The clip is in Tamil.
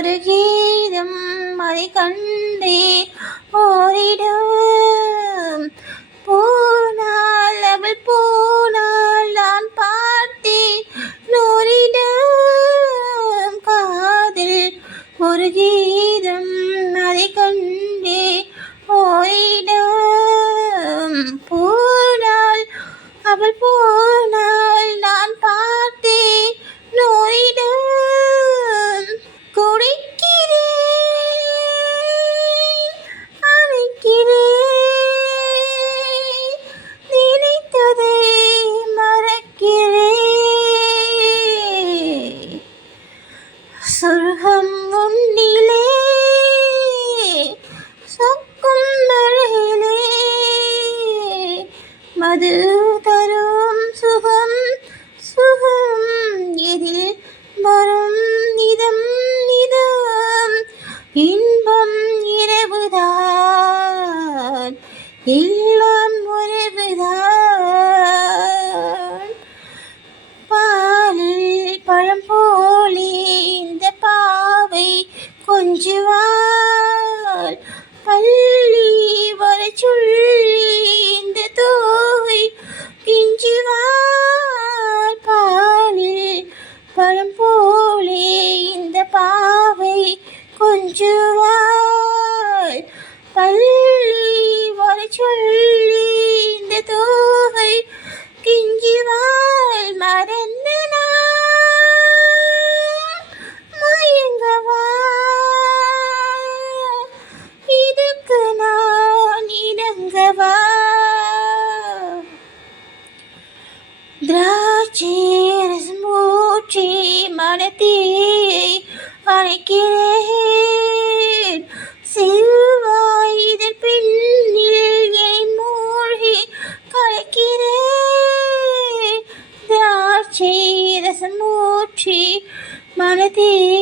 ஒரு கீதம் அதை கண்டேன் ஓரிடம். போனால் அவள் போனால் நான் பார்த்தேன் நூறிடம். காதில் ஒரு கீதம் அதை கண்டேன் ஓரிடம். போனால் அவள் போனால் நான் பார்த்தேன் நூறிடம். குடிக்கிறேன் அழைக்கிறேன் நினைத்ததை மறக்கிறேன். சொர்க்கம் உன்னிலே சொக்கும் மழையிலே மது தரும் சுகம் சுகம் எதில் வரும் நிதம் நிதம். இன்பம் இரவுதான் எல்லாம் உறவுதான். பாலில் பழம் போலே இந்த பாவை கொஞ்சுவாள். பள்ளி வர சொல்லி இந்த தோகை பிஞ்சுவாள். பாலில் பழம் போலே இந்த பாவை கொஞ்சுவாள். பள்ளி வர சொல்லி இந்த தோகை கிஞ்சுவாள். மறந்த நான் மயங்கவா இதுக்கு நான் இணங்கவா. திராட்சை ரசம் ஊற்றி மனத்தீயை அணைக்கிறேன். செவ்வாய் இதழ் பின்னில் என் மூழ்கி கலக்கிறேன். திராட்சை ரசம் ஊற்றி மனத்தீயை